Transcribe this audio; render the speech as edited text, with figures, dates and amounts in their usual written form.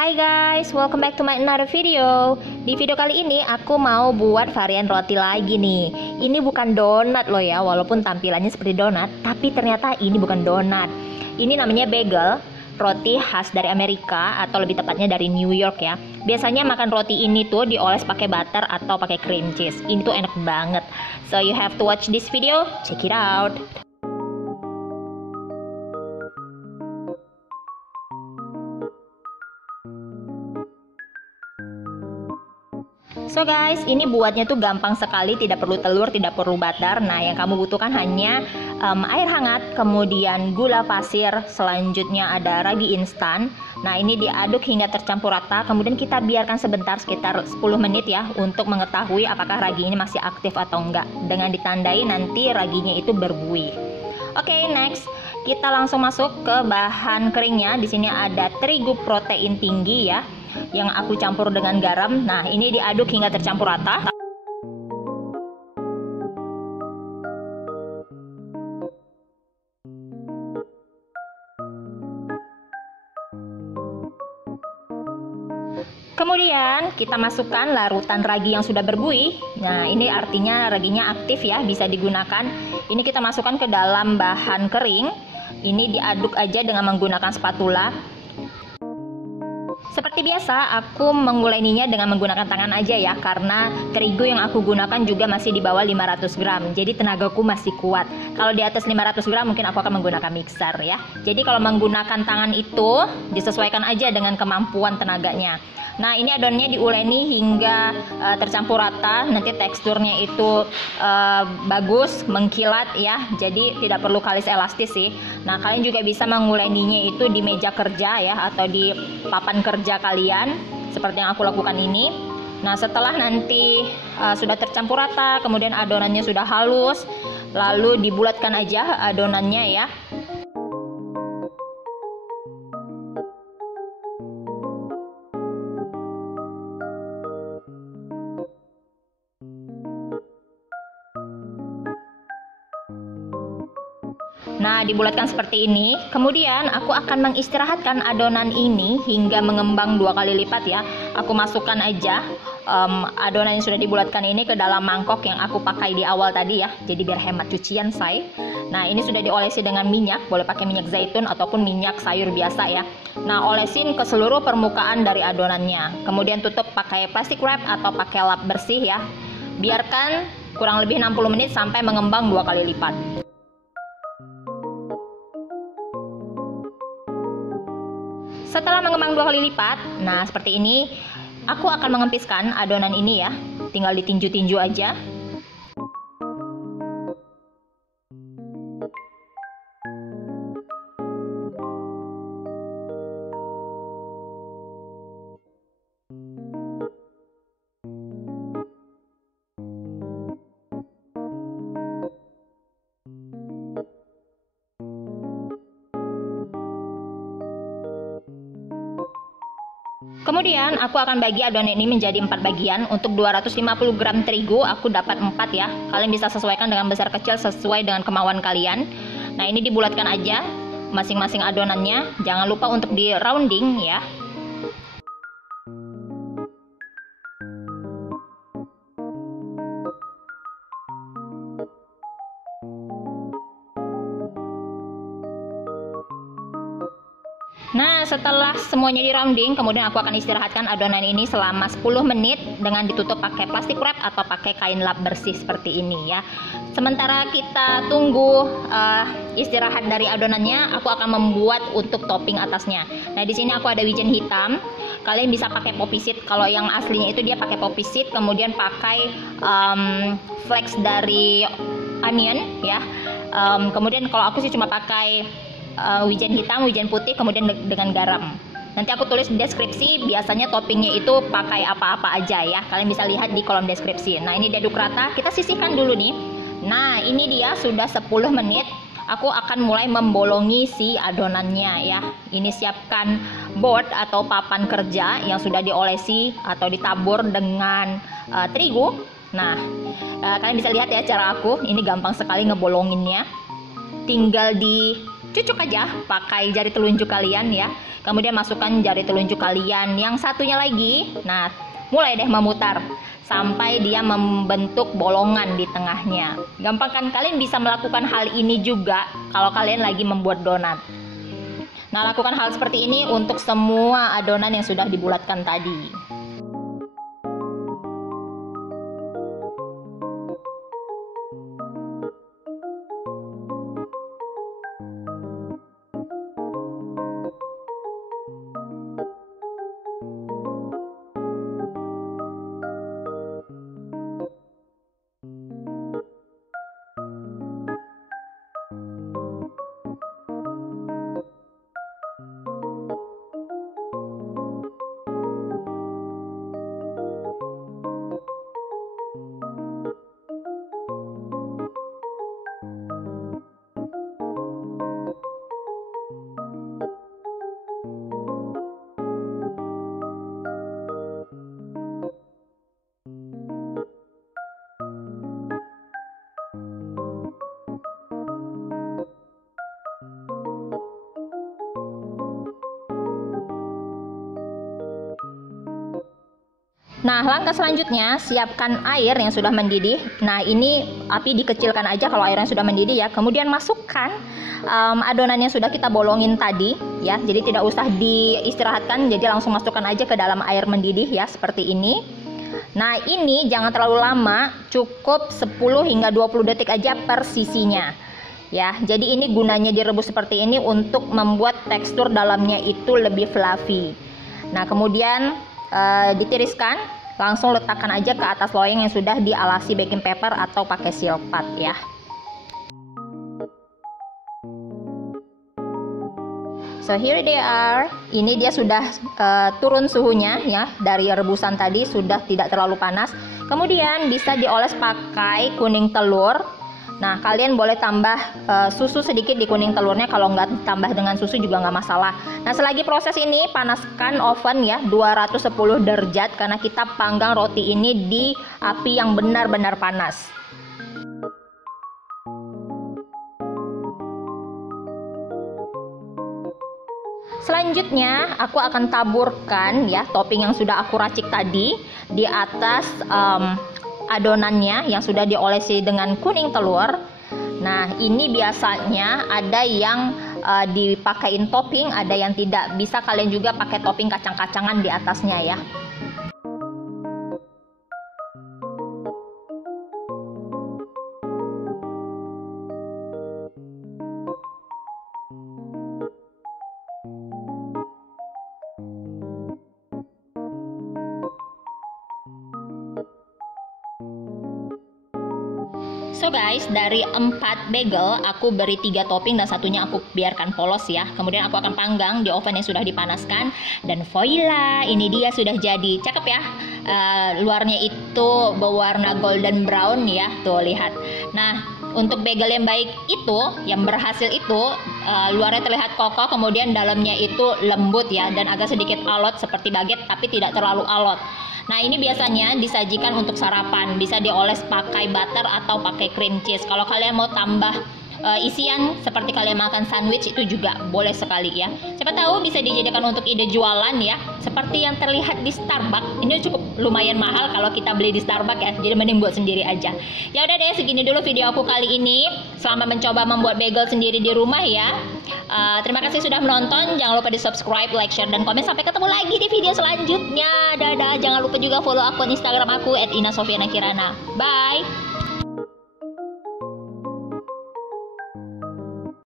Hai guys, welcome back to my another video. Di video kali ini aku mau buat varian roti lagi nih. Ini bukan donat loh ya, walaupun tampilannya seperti donat, tapi ternyata ini bukan donat. Ini namanya bagel, roti khas dari Amerika atau lebih tepatnya dari New York ya. Biasanya makan roti ini tuh dioles pakai butter atau pakai cream cheese. Ini tuh enak banget. So you have to watch this video, check it out. So guys, ini buatnya tuh gampang sekali, tidak perlu telur, tidak perlu butter. Nah, yang kamu butuhkan hanya air hangat, kemudian gula pasir, selanjutnya ada ragi instan. Nah, ini diaduk hingga tercampur rata, kemudian kita biarkan sebentar sekitar 10 menit ya, untuk mengetahui apakah ragi ini masih aktif atau enggak, dengan ditandai nanti raginya itu berbuih. Oke, next kita langsung masuk ke bahan keringnya. Di sini ada terigu protein tinggi ya, yang aku campur dengan garam. Nah, ini diaduk hingga tercampur rata. Kemudian kita masukkan larutan ragi yang sudah berbuih. Nah, ini artinya raginya aktif ya, bisa digunakan. Ini kita masukkan ke dalam bahan kering. Ini diaduk aja dengan menggunakan spatula. Seperti biasa, aku menguleninya dengan menggunakan tangan aja ya, karena terigu yang aku gunakan juga masih di bawah 500 gram. Jadi tenagaku masih kuat. Kalau di atas 500 gram mungkin aku akan menggunakan mixer ya. Jadi kalau menggunakan tangan itu disesuaikan aja dengan kemampuan tenaganya. Nah, ini adonannya diuleni hingga tercampur rata. Nanti teksturnya itu bagus, mengkilat ya. Jadi tidak perlu kalis elastis sih. Nah, kalian juga bisa menguleninya itu di meja kerja ya, atau di papan kerja kalian, seperti yang aku lakukan ini. Nah, setelah nanti sudah tercampur rata, kemudian adonannya sudah halus, lalu dibulatkan aja adonannya ya. Nah, dibulatkan seperti ini. Kemudian aku akan mengistirahatkan adonan ini hingga mengembang 2 kali lipat ya. Aku masukkan aja adonan yang sudah dibulatkan ini ke dalam mangkok yang aku pakai di awal tadi ya. Jadi biar hemat cucian say. Nah, ini sudah diolesi dengan minyak, boleh pakai minyak zaitun ataupun minyak sayur biasa ya. Nah, olesin ke seluruh permukaan dari adonannya. Kemudian tutup pakai plastic wrap atau pakai lap bersih ya. Biarkan kurang lebih 60 menit sampai mengembang 2 kali lipat. Setelah mengembang 2 kali lipat, nah seperti ini, aku akan mengempiskan adonan ini ya. Tinggal ditinju-tinju aja. Kemudian aku akan bagi adonan ini menjadi 4 bagian. Untuk 250 gram terigu aku dapat 4 ya. Kalian bisa sesuaikan dengan besar kecil sesuai dengan kemauan kalian. Nah, ini dibulatkan aja masing-masing adonannya. Jangan lupa untuk di rounding ya. Nah, setelah semuanya di rounding, kemudian aku akan istirahatkan adonan ini selama 10 menit dengan ditutup pakai plastic wrap atau pakai kain lap bersih seperti ini ya. Sementara kita tunggu istirahat dari adonannya, aku akan membuat untuk topping atasnya. Nah, di sini aku ada wijen hitam. Kalian bisa pakai poppy seed. Kalau yang aslinya itu dia pakai poppy seed, kemudian pakai flakes dari onion ya. Kemudian kalau aku sih cuma pakai wijen hitam, wijen putih, kemudian dengan garam. Nanti aku tulis di deskripsi, biasanya toppingnya itu pakai apa-apa aja ya. Kalian bisa lihat di kolom deskripsi. Nah, ini diaduk rata, kita sisihkan dulu nih. Nah, ini dia sudah 10 menit. Aku akan mulai membolongi si adonannya ya. Ini siapkan board atau papan kerja yang sudah diolesi atau ditabur dengan terigu. Nah, kalian bisa lihat ya cara aku. Ini gampang sekali ngebolonginnya. Tinggal di cucuk aja pakai jari telunjuk kalian ya. Kemudian masukkan jari telunjuk kalian yang satunya lagi. Nah, mulai deh memutar sampai dia membentuk bolongan di tengahnya. Gampang kan? Kalian bisa melakukan hal ini juga kalau kalian lagi membuat donat. Nah, lakukan hal seperti ini untuk semua adonan yang sudah dibulatkan tadi. Nah, langkah selanjutnya siapkan air yang sudah mendidih. Nah, ini api dikecilkan aja kalau airnya sudah mendidih ya. Kemudian masukkan adonan yang sudah kita bolongin tadi ya. Jadi tidak usah diistirahatkan, jadi langsung masukkan aja ke dalam air mendidih ya, seperti ini. Nah, ini jangan terlalu lama, cukup 10 hingga 20 detik aja per sisinya. Ya, jadi ini gunanya direbus seperti ini untuk membuat tekstur dalamnya itu lebih fluffy. Nah, kemudian ditiriskan, langsung letakkan aja ke atas loyang yang sudah dialasi baking paper atau pakai silpat ya. So here they are. Ini dia sudah turun suhunya ya, dari rebusan tadi sudah tidak terlalu panas. Kemudian bisa dioles pakai kuning telur. Nah, kalian boleh tambah susu sedikit di kuning telurnya, kalau nggak tambah dengan susu juga nggak masalah. Nah, selagi proses ini panaskan oven ya 210 derajat karena kita panggang roti ini di api yang benar-benar panas. Selanjutnya aku akan taburkan ya topping yang sudah aku racik tadi di atas adonannya yang sudah diolesi dengan kuning telur. Nah, ini biasanya ada yang dipakein topping, ada yang tidak. Bisa kalian juga pakai topping kacang-kacangan di atasnya ya. So guys, dari 4 bagel aku beri 3 topping dan satunya aku biarkan polos ya. Kemudian aku akan panggang di oven yang sudah dipanaskan. Dan voila, ini dia sudah jadi. Cakep ya. Luarnya itu berwarna golden brown ya. Tuh, lihat. Nah, untuk bagel yang baik itu, yang berhasil itu, luarnya terlihat kokoh, kemudian dalamnya itu lembut ya, dan agak sedikit alot seperti baguette, tapi tidak terlalu alot. Nah, ini biasanya disajikan untuk sarapan, bisa dioles pakai butter atau pakai cream cheese. Kalau kalian mau tambah isian seperti kalian makan sandwich, itu juga boleh sekali ya. Siapa tahu bisa dijadikan untuk ide jualan ya, seperti yang terlihat di Starbucks. Ini cukup lumayan mahal kalau kita beli di Starbucks ya, jadi mending buat sendiri aja. Ya udah deh, segini dulu video aku kali ini. Selamat mencoba membuat bagel sendiri di rumah ya. Terima kasih sudah menonton. Jangan lupa di subscribe, like, share, dan komen. Sampai ketemu lagi di video selanjutnya. Dadah. Jangan lupa juga follow akun Instagram aku @inasofianakirana. Bye.